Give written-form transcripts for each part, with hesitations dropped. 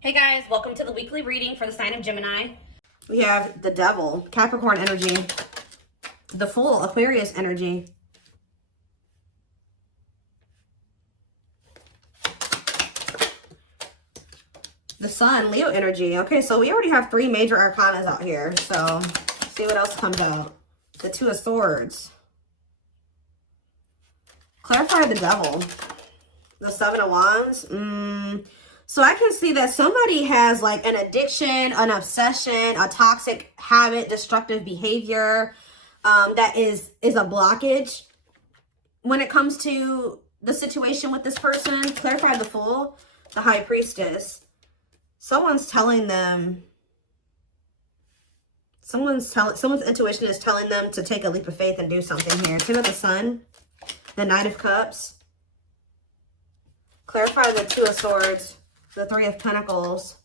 Hey guys, welcome to the weekly reading for the sign of Gemini. We have the Devil, Capricorn energy, the Fool, Aquarius energy, the Sun, Leo energy. Okay, so we already have 3 major arcanas out here. So let's see what else comes out. The Two of Swords. Clarify the Devil. The Seven of Wands. So I can see that somebody has like an addiction, an obsession, a toxic habit, destructive behavior that is a blockage when it comes to the situation with this person. Clarify the Fool, the High Priestess. Someone's telling them, someone's intuition is telling them to take a leap of faith and do something here. Two of the Sun, the Knight of Cups. Clarify the Two of Swords, the Three of Pentacles.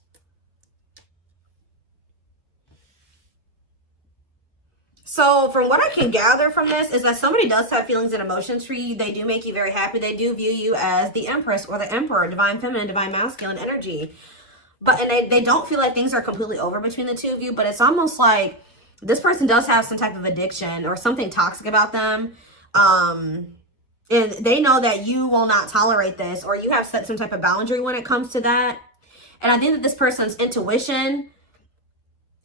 So from what I can gather from this is that somebody does have feelings and emotions for you. They do make you very happy. They do view you as the Empress or the Emperor, divine feminine, divine masculine energy. But and they don't feel like things are completely over between the two of you, but it's almost like this person does have some type of addiction or something toxic about them. And they know that you will not tolerate this, or you have set some type of boundary when it comes to that. And I think that this person's intuition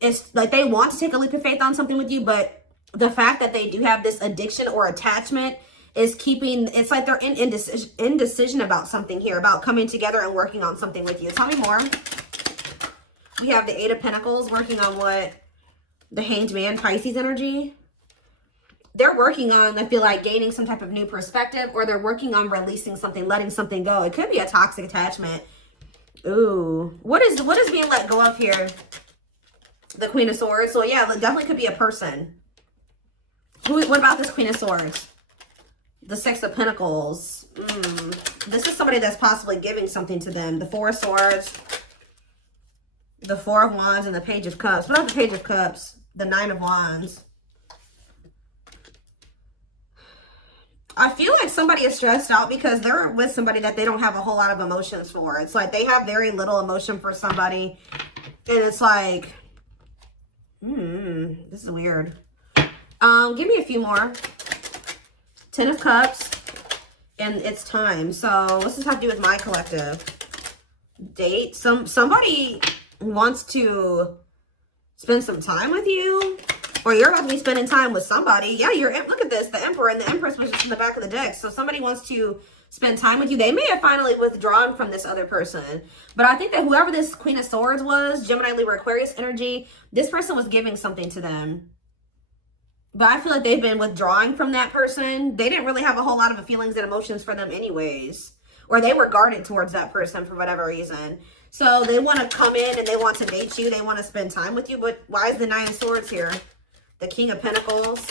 is like they want to take a leap of faith on something with you, but the fact that they do have this addiction or attachment is keeping, it's like they're in indecision about something here, about coming together and working on something with you. Tell me more. We have the Eight of Pentacles working on what? The Hanged Man, Pisces energy. They're working on, I feel like, gaining some type of new perspective, or they're working on releasing something, letting something go. It could be a toxic attachment. Ooh. What is being let go of here? The Queen of Swords. So yeah, it definitely could be a person. What about this Queen of Swords? The Six of Pentacles. This is somebody that's possibly giving something to them. The Four of Swords, the Four of Wands, and the Page of Cups. What about the Page of Cups? The Nine of Wands. I feel like somebody is stressed out because they're with somebody that they don't have a whole lot of emotions for. It's like they have very little emotion for somebody. And it's like, this is weird. Give me a few more. Ten of Cups. And it's time. So what's this have to do with my collective? Date. Somebody wants to spend some time with you. Or you're about to be spending time with somebody. Yeah, look at this. The Emperor and the Empress was just in the back of the deck. So somebody wants to spend time with you. They may have finally withdrawn from this other person. But I think that whoever this Queen of Swords was, Gemini, Libra, Aquarius energy, this person was giving something to them. But I feel like they've been withdrawing from that person. They didn't really have a whole lot of feelings and emotions for them anyways. Or they were guarded towards that person for whatever reason. So they want to come in and they want to date you. They want to spend time with you. But why is the Nine of Swords here? The King of Pentacles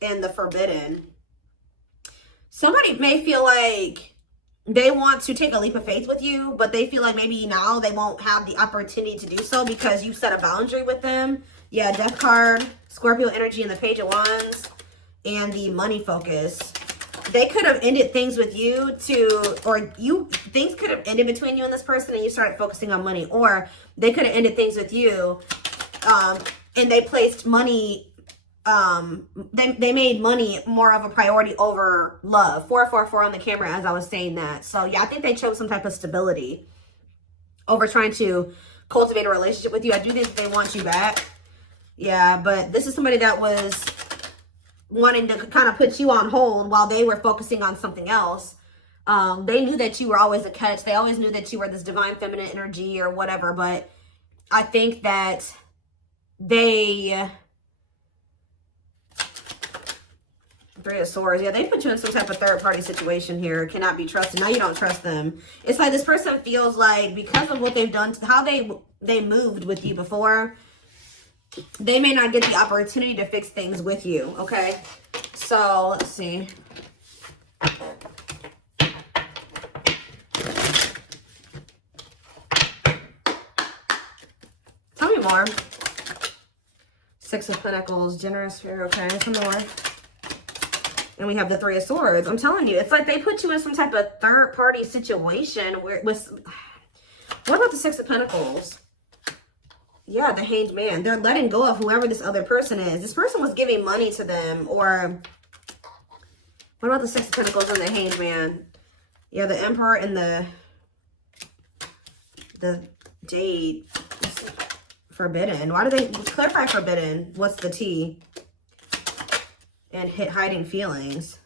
and the Forbidden. Somebody may feel like they want to take a leap of faith with you, but they feel like maybe now they won't have the opportunity to do so because you set a boundary with them. Yeah, Death card, Scorpio energy, and the Page of Wands, and the Money focus. They could have ended things with you things could have ended between you and this person and you started focusing on money. Or they could have ended things with you and they placed money, they made money more of a priority over love. 444 on the camera as I was saying that. So yeah, I think they chose some type of stability over trying to cultivate a relationship with you. I do think they want you back. Yeah, but this is somebody that was wanting to kind of put you on hold while they were focusing on something else. They knew that you were always a catch. They always knew that you were this divine feminine energy or whatever. But I think that they... Three of Swords. Yeah, they put you in some type of third-party situation here. Cannot be trusted. Now you don't trust them. It's like this person feels like because of what they've done, how they moved with you before, they may not get the opportunity to fix things with you, okay? So, let's see. Tell me more. Six of Pentacles, generous spirit, okay? Tell me more. And we have the Three of Swords. I'm telling you, it's like they put you in some type of third-party situation where What about the Six of Pentacles? Yeah, the Hanged Man. They're letting go of whoever this other person is. This person was giving money to them, or what about the Six of Pentacles and the Hanged Man? Yeah, the Emperor and the Jade. Forbidden. Why do they clarify forbidden? What's the T? And hiding feelings.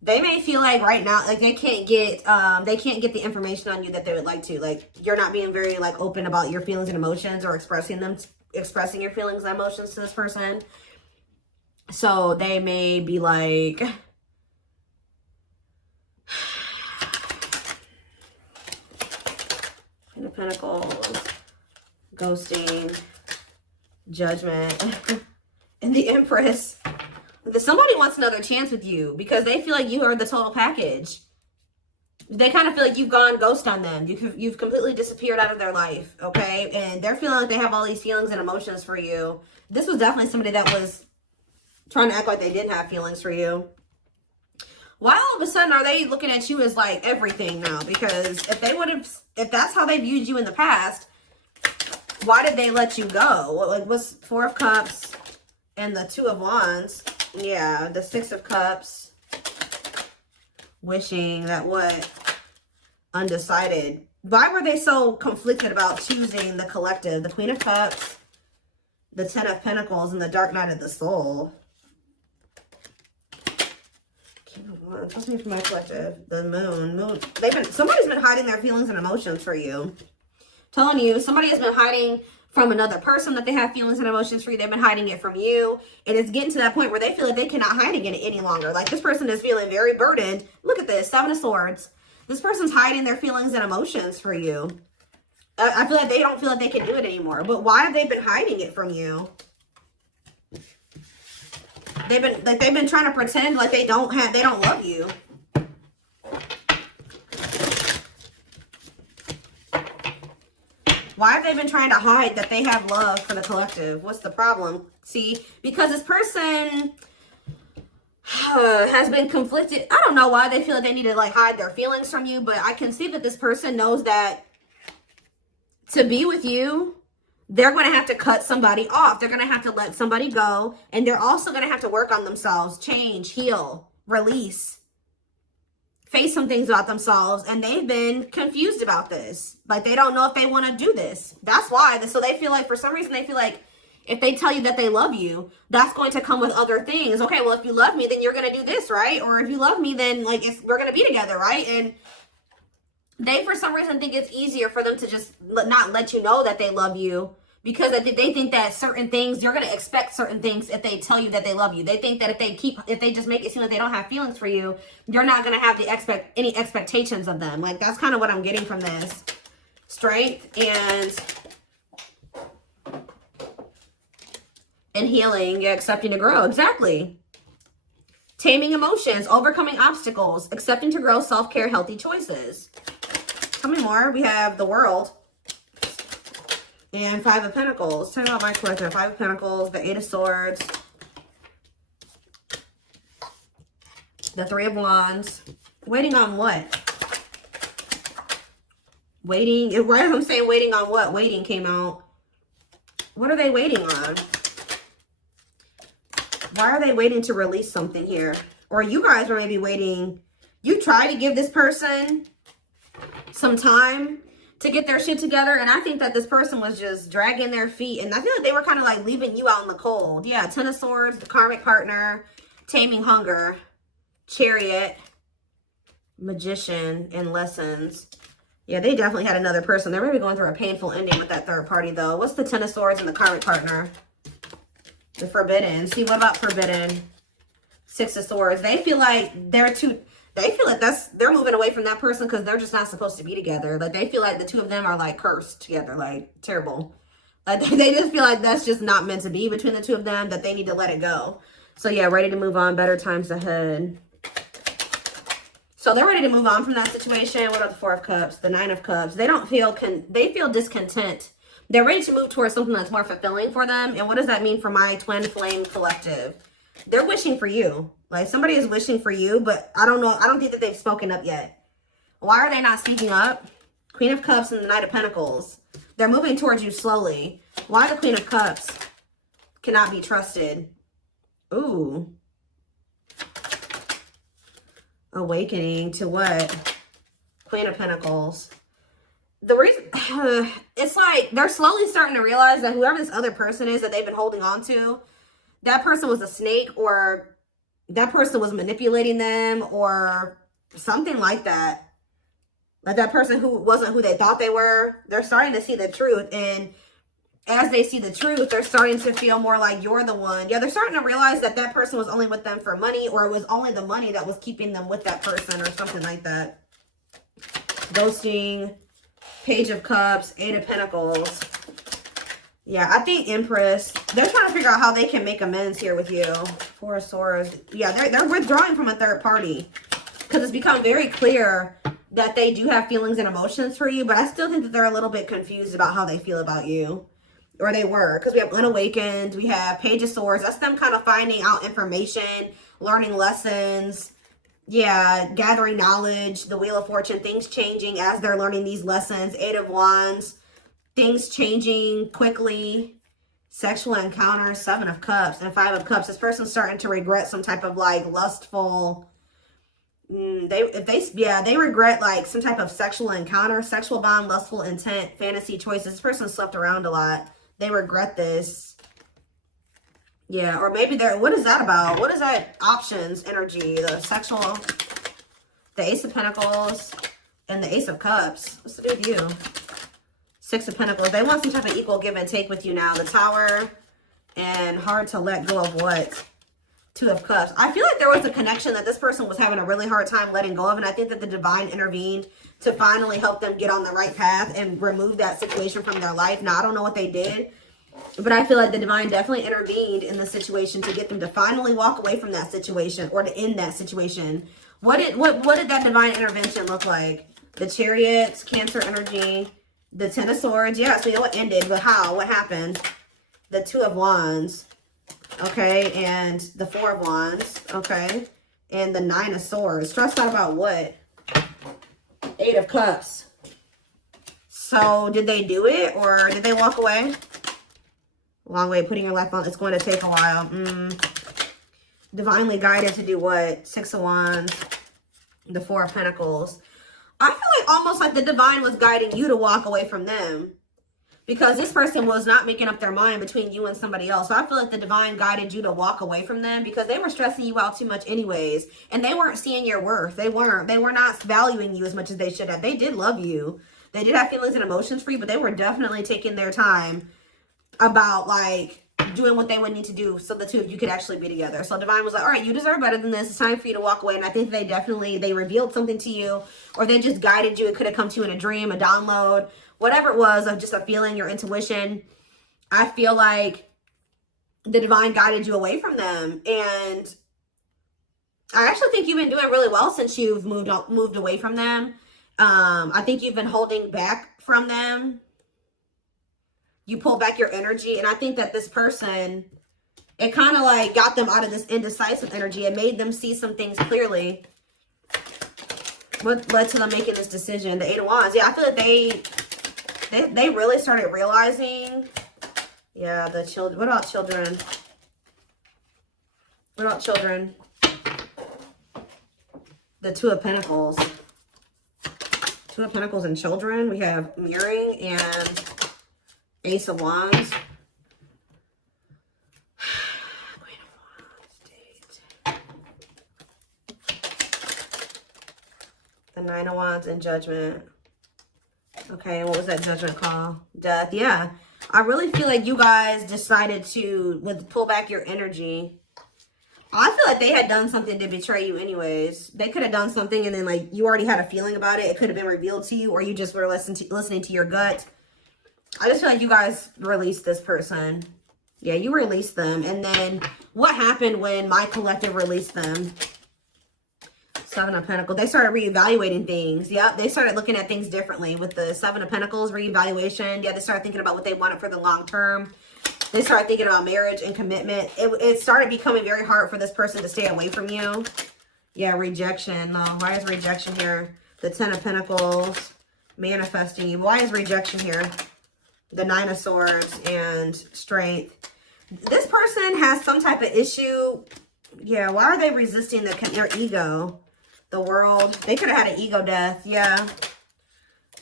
They may feel like right now, like they can't get the information on you that they would like to. Like you're not being very like open about your feelings and emotions, or expressing your feelings and emotions to this person. So they may be like, Queen of Pentacles, ghosting, Judgment, and the Empress. Somebody wants another chance with you because they feel like you are the total package. They kind of feel like you've gone ghost on them. You've completely disappeared out of their life, okay? And they're feeling like they have all these feelings and emotions for you. This was definitely somebody that was trying to act like they didn't have feelings for you. Why all of a sudden are they looking at you as like everything now? Because if that's how they viewed you in the past, why did they let you go? Like, what's Four of Cups and the Two of Wands? Yeah, the Six of Cups. Wishing that what? Undecided. Why were they so conflicted about choosing the collective? The Queen of Cups, the Ten of Pentacles, and the Dark Night of the Soul. King of Wands. What's me for my collective? The Moon. Somebody's been hiding their feelings and emotions for you. Telling you, somebody has been hiding from another person that they have feelings and emotions for you. They've been hiding it from you. And it's getting to that point where they feel like they cannot hide it any longer. Like this person is feeling very burdened. Look at this, Seven of Swords. This person's hiding their feelings and emotions for you. I feel like they don't feel like they can do it anymore. But why have they been hiding it from you? They've been trying to pretend like they don't love you. Why have they been trying to hide that they have love for the collective? What's the problem? See, because this person has been conflicted. I don't know why they feel like they need to like hide their feelings from you, but I can see that this person knows that to be with you, they're going to have to cut somebody off. They're going to have to let somebody go, and they're also going to have to work on themselves, change, heal, release, face some things about themselves, and they've been confused about this. Like, they don't know if they want to do this. That's why. So they feel like, for some reason, they feel like if they tell you that they love you, that's going to come with other things. Okay, well, if you love me, then you're going to do this, right? Or if you love me, then, like, we're going to be together, right? And they, for some reason, think it's easier for them to just not let you know that they love you, because they think that certain things, you're going to expect certain things if they tell you that they love you. They think that if they just make it seem like they don't have feelings for you, you're not going to have any expectations of them. Like, that's kind of what I'm getting from this. Strength and healing, yeah, accepting to grow. Exactly. Taming emotions, overcoming obstacles, accepting to grow, self-care, healthy choices. How many more? We have the World. And Five of Pentacles. Tell me about my collective. Five of Pentacles, the Eight of Swords, the Three of Wands. Waiting on what? Waiting. Right as I'm saying waiting on what? Waiting came out. What are they waiting on? Why are they waiting to release something here? Or you guys are maybe waiting. You try to give this person some time to get their shit together, and I think that this person was just dragging their feet, and I feel like they were kind of like leaving you out in the cold. Yeah, Ten of Swords, the Karmic Partner, Taming Hunger, Chariot, Magician, and Lessons. Yeah, they definitely had another person. They're maybe going through a painful ending with that third party, though. What's the Ten of Swords and the Karmic Partner? The Forbidden. See, what about Forbidden? Six of Swords. They feel like they're moving away from that person because they're just not supposed to be together. Like, they feel like the two of them are like cursed together, like terrible. Like, they just feel like that's just not meant to be between the two of them, that they need to let it go. So yeah, ready to move on, better times ahead. So they're ready to move on from that situation. What about the Four of Cups, the Nine of Cups? They feel discontent. They're ready to move towards something that's more fulfilling for them. And what does that mean for my twin flame collective? They're wishing for you. Like, somebody is wishing for you, but I don't know. I don't think that they've spoken up yet. Why are they not speaking up? Queen of Cups and the Knight of Pentacles. They're moving towards you slowly. Why the Queen of Cups cannot be trusted? Ooh. Awakening to what? Queen of Pentacles. The reason, it's like they're slowly starting to realize that whoever this other person is that they've been holding on to, that person was a snake, or that person was manipulating them, or something like that. Like that person who wasn't who they thought they were. They're starting to see the truth. And as they see the truth, they're starting to feel more like you're the one. Yeah, they're starting to realize that that person was only with them for money, or it was only the money that was keeping them with that person, or something like that. Ghosting, Page of Cups, Eight of Pentacles. Yeah, I think Empress, they're trying to figure out how they can make amends here with you. Four of Swords. Yeah, they're withdrawing from a third party. Because it's become very clear that they do have feelings and emotions for you, but I still think that they're a little bit confused about how they feel about you. Or they were, because we have Unawakened, we have Page of Swords. That's them kind of finding out information, learning lessons, yeah, gathering knowledge, the Wheel of Fortune, things changing as they're learning these lessons. Eight of Wands, things changing quickly, sexual encounters, Seven of Cups, and Five of Cups. This person's starting to regret some type of like lustful, they regret like some type of sexual encounter, sexual bond, lustful intent, fantasy choices. This person slept around a lot. They regret this. Yeah, or maybe they're, what is that about? What is that options energy? The sexual, the Ace of Pentacles, and the Ace of Cups. What's the deal with you? Six of Pentacles. They want some type of equal give and take with you now. The Tower, and hard to let go of what? Two of Cups. I feel like there was a connection that this person was having a really hard time letting go of, and I think that the divine intervened to finally help them get on the right path and remove that situation from their life. Now, I don't know what they did, but I feel like the divine definitely intervened in the situation to get them to finally walk away from that situation, or to end that situation. What did that divine intervention look like? The Chariots, Cancer energy, the Ten of Swords. Yeah, so you know what ended, but how? What happened? The Two of Wands. Okay, and the Four of Wands. Okay, and the Nine of Swords. Stressed out about what? Eight of Cups. So did they do it, or did they walk away? Long way, putting your life on. It's going to take a while. Divinely guided to do what? Six of Wands. The Four of Pentacles. I feel like almost like the divine was guiding you to walk away from them, because this person was not making up their mind between you and somebody else. So I feel like the divine guided you to walk away from them, because they were stressing you out too much anyways. And they weren't seeing your worth. They were not valuing you as much as they should have. They did love you. They did have feelings and emotions for you, but they were definitely taking their time about like doing what they would need to do so the two of you could actually be together. So divine was like, all right, you deserve better than this. It's time for you to walk away. And I think they revealed something to you, or they just guided you. It could have come to you in a dream, a download, whatever it was, of just a feeling, your intuition. I feel like the divine guided you away from them. And I actually think you've been doing really well since you've moved away from them. I think you've been holding back from them. You pull back your energy. And I think that this person, it kind of like got them out of this indecisive energy. It made them see some things clearly. What led to them making this decision? The Eight of Wands. Yeah, I feel like they really started realizing. Yeah, the children. What about children? What about children? The Two of Pentacles. Two of Pentacles and children. We have mirroring and Ace of Wands. Queen of Wands. The Nine of Wands and Judgment. Okay, and what was that Judgment call? Death. Yeah. I really feel like you guys decided to pull back your energy. I feel like they had done something to betray you anyways. They could have done something and then like you already had a feeling about it. It could have been revealed to you, or you just were listening to your gut. I just feel like you guys released this person. Yeah, you released them. And then what happened when my collective released them? Seven of Pentacles. They started reevaluating things. Yep, they started looking at things differently with the Seven of Pentacles reevaluation. Yeah, they started thinking about what they wanted for the long term. They started thinking about marriage and commitment. It started becoming very hard for this person to stay away from you. Yeah, rejection. No, why is rejection here? The Ten of Pentacles manifesting you. Why is rejection here? The Nine of Swords and Strength. This person has some type of issue. Yeah, why are they resisting their ego? The World. They could have had an ego death. Yeah.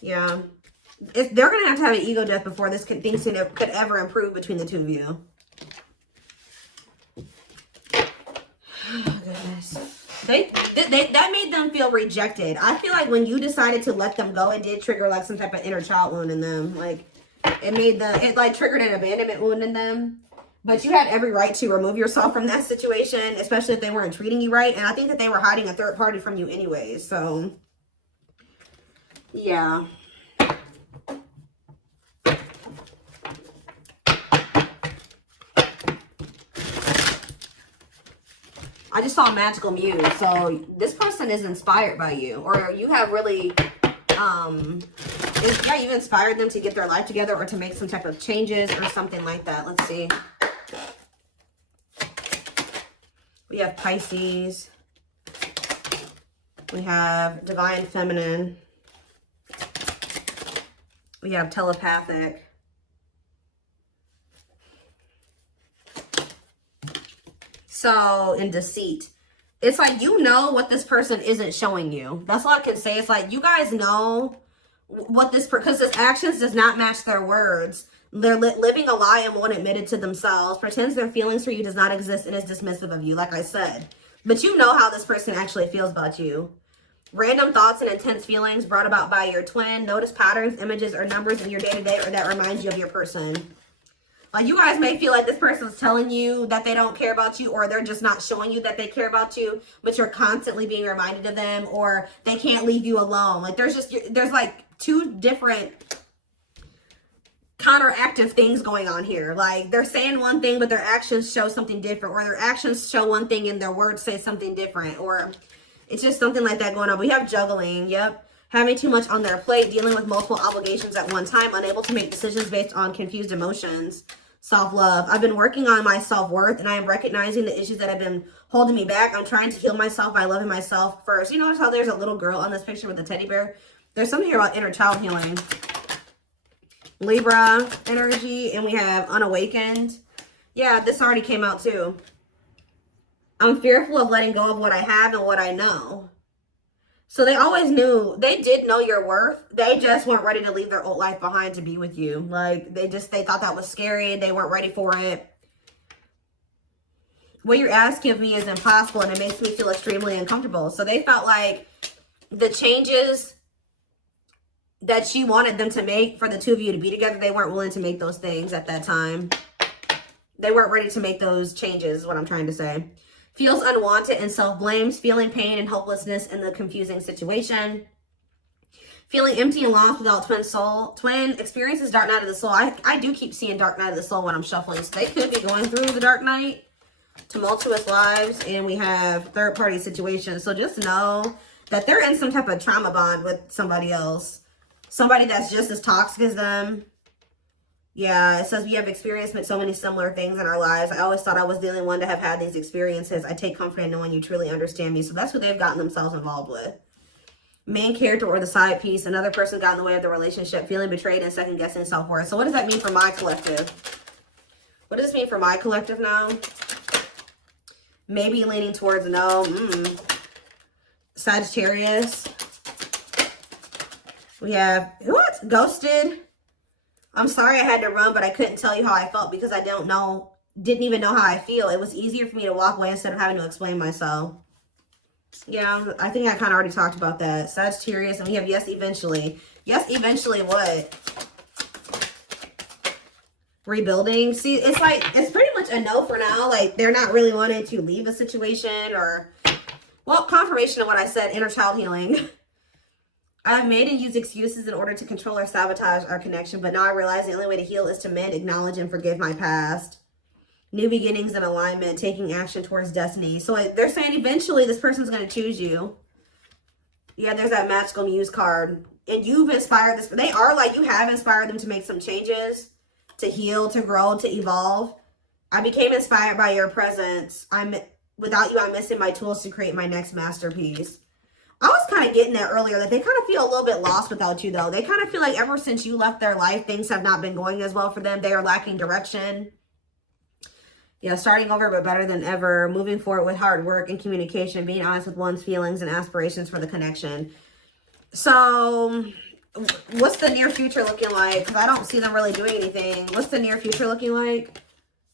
Yeah. They're going to have an ego death before things could ever improve between the two of you. Oh, goodness. That made them feel rejected. I feel like when you decided to let them go, it did trigger like some type of inner child wound in them. Like it like triggered an abandonment wound in them. But you had every right to remove yourself from that situation, especially if they weren't treating you right. And I think that they were hiding a third party from you anyways. So, yeah. I just saw a magical muse. So this person is inspired by you, or you have really, yeah, you inspired them to get their life together or to make some type of changes or something like that. Let's see. We have Pisces. We have Divine Feminine. We have Telepathic. So, in Deceit. It's like, you know what this person isn't showing you. That's all I can say. It's like, you guys know what this, because his actions does not match their words. They're living a lie and won't admit it to themselves. Pretends their feelings for you does not exist and is dismissive of you, like I said. But you know how this person actually feels about you. Random thoughts and intense feelings brought about by your twin. Notice patterns, images, or numbers in your day-to-day or that reminds you of your person. Like, you guys may feel like this person's telling you that they don't care about you, or they're just not showing you that they care about you, but you're constantly being reminded of them, or they can't leave you alone. Like, there's like two different counteractive things going on here. Like, they're saying one thing, but their actions show something different, or their actions show one thing and their words say something different, or it's just something like that going on. We have juggling. Yep. Having too much on their plate, dealing with multiple obligations at one time, unable to make decisions based on confused emotions. Self-love. I've been working on my self-worth, and I am recognizing the issues that have been holding me back. I'm trying to heal myself by loving myself first. You notice how there's a little girl on this picture with the teddy bear? There's something here about inner child healing. Libra energy, and we have unawakened. Yeah, this already came out too. I'm fearful of letting go of what I have and what I know. So they always knew, they did know your worth. They just weren't ready to leave their old life behind to be with you. Like, they thought that was scary. They weren't ready for it. What you're asking of me is impossible, and it makes me feel extremely uncomfortable. So they felt like the changes that you wanted them to make for the two of you to be together, they weren't willing to make those things at that time. They weren't ready to make those changes, is what I'm trying to say. Feels unwanted and self-blames, feeling pain and hopelessness in the confusing situation. Feeling empty and lost without twin experiences dark night of the soul. I do keep seeing dark night of the soul when I'm shuffling. So they could be going through the dark night. Tumultuous lives. And we have third party situations. So just know that they're in some type of trauma bond with somebody else. Somebody that's just as toxic as them. Yeah, it says we have experienced so many similar things in our lives. I always thought I was the only one to have had these experiences. I take comfort in knowing you truly understand me. So that's what they've gotten themselves involved with. Main character or the side piece. Another person got in the way of the relationship. Feeling betrayed and second guessing self-worth. So what does that mean for my collective? What does this mean for my collective now? Maybe leaning towards no. Sagittarius. We have, what? Ghosted. I'm sorry I had to run, but I couldn't tell you how I felt because I didn't even know how I feel. It was easier for me to walk away instead of having to explain myself. Yeah, I think I kind of already talked about that. Sagittarius, and we have yes, eventually. Yes, eventually what? Rebuilding. See, it's like, it's pretty much a no for now. Like, they're not really wanting to leave a situation or, well, confirmation of what I said, inner child healing. I've made and used excuses in order to control or sabotage our connection, but now I realize the only way to heal is to mend, acknowledge, and forgive my past. New beginnings and alignment, taking action towards destiny. So they're saying eventually this person's going to choose you. Yeah, there's that magical muse card. And you've inspired this. They are like, you have inspired them to make some changes, to heal, to grow, to evolve. I became inspired by your presence. Without you, I'm missing my tools to create my next masterpiece. I was kind of getting that earlier, that they kind of feel a little bit lost without you, though. They kind of feel like ever since you left their life, things have not been going as well for them. They are lacking direction. Yeah, starting over, but better than ever. Moving forward with hard work and communication. Being honest with one's feelings and aspirations for the connection. So, what's the near future looking like? Because I don't see them really doing anything. What's the near future looking like?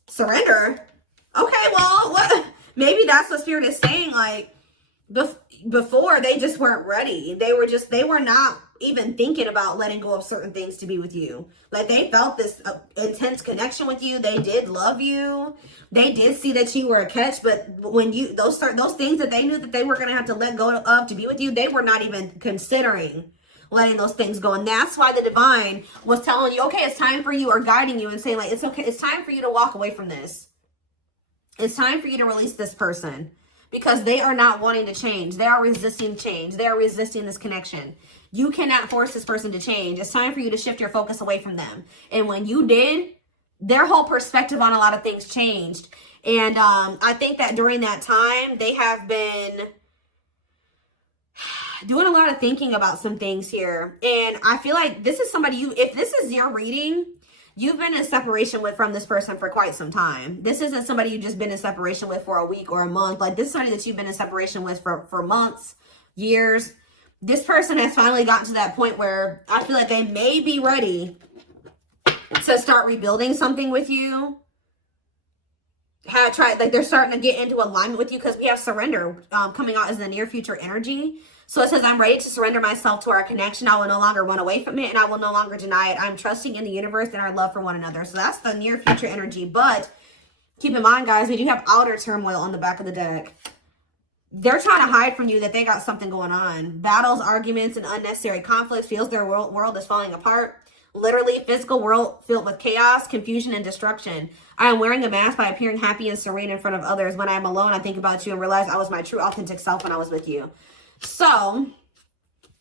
Surrender? Okay, well, what? Maybe that's what Spirit is saying, like, before they just weren't ready. They were not even thinking about letting go of certain things to be with you. Like, they felt this intense connection with you. They did love you. They did see that you were a catch, but when you, those things that they knew that they were going to have to let go of to be with you, they were not even considering letting those things go. And that's why the divine was telling you, okay, it's time for you, or guiding you and saying, like, it's okay. It's time for you to walk away from this. It's time for you to release this person. Because they are not wanting to change. They are resisting change. They are resisting this connection. You cannot force this person to change. It's time for you to shift your focus away from them. And when you did, their whole perspective on a lot of things changed. And I think that during that time, they have been doing a lot of thinking about some things here. And I feel like this is somebody if this is your reading, you've been in separation from this person for quite some time. This isn't somebody you've just been in separation with for a week or a month. Like, this is somebody that you've been in separation with for months, years. This person has finally gotten to that point where I feel like they may be ready to start rebuilding something with you. They're starting to get into alignment with you, because we have surrender coming out as the near future energy. So it says, I'm ready to surrender myself to our connection. I will no longer run away from it, and I will no longer deny it. I'm trusting in the universe and our love for one another. So that's the near future energy. But keep in mind, guys, we do have outer turmoil on the back of the deck. They're trying to hide from you that they got something going on. Battles, arguments, and unnecessary conflicts. Feels their world is falling apart. Literally, physical world filled with chaos, confusion, and destruction. I am wearing a mask by appearing happy and serene in front of others. When I am alone, I think about you and realize I was my true, authentic self when I was with you. So,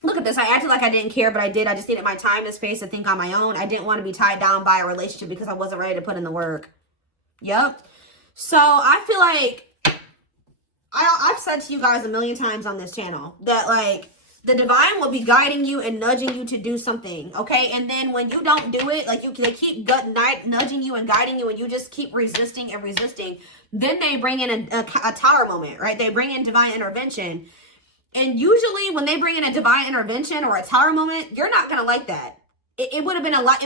look at this. I acted like I didn't care, but I did. I just needed my time and space to think on my own. I didn't want to be tied down by a relationship because I wasn't ready to put in the work. Yep. So, I feel like I've said to you guys a million times on this channel that, like, the divine will be guiding you and nudging you to do something, okay? And then when you don't do it, like, they keep nudging you and guiding you, and you just keep resisting and resisting, then they bring in a tower moment, right? They bring in divine intervention. And usually when they bring in a divine intervention or a tower moment, you're not going to like that. It would have been a lot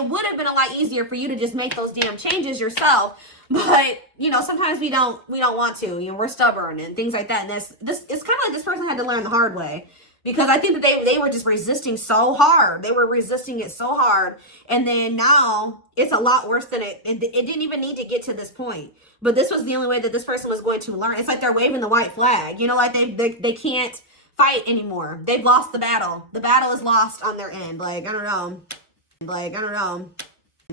easier for you to just make those damn changes yourself. But, you know, sometimes we don't want to. You know, we're stubborn and things like that. And it's kind of like this person had to learn the hard way. Because I think that they were just resisting so hard. They were resisting it so hard. And then now it's a lot worse than it didn't even need to get to this point. But this was the only way that this person was going to learn. It's like they're waving the white flag. You know, like they can't fight anymore. They've lost the battle. The battle is lost on their end. Like, I don't know.